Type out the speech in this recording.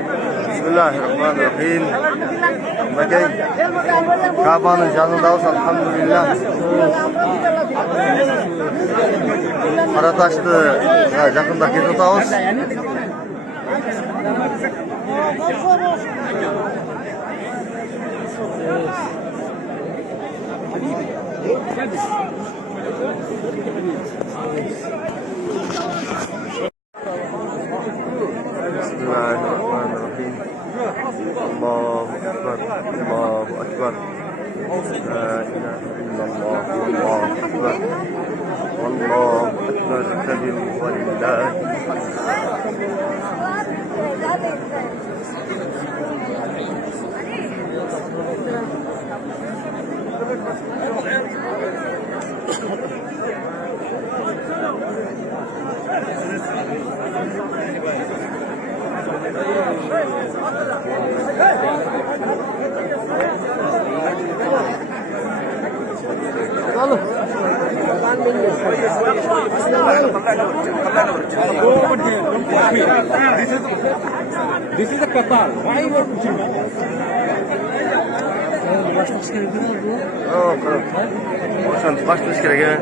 Bismillahirrahmanirrahim. Bakay. Kabanın canında olsun elhamdülillah. Karataşlı yakında ketotağız. Bismillahirrahmanirrahim. Allahu Ekber. Allahu Ekber. La ilahe illallah. Allahu Ekber. Allahu Ekber. Kabir ve lillahi. This is the Qatar. Why you are pushing now? Başlamış gerek.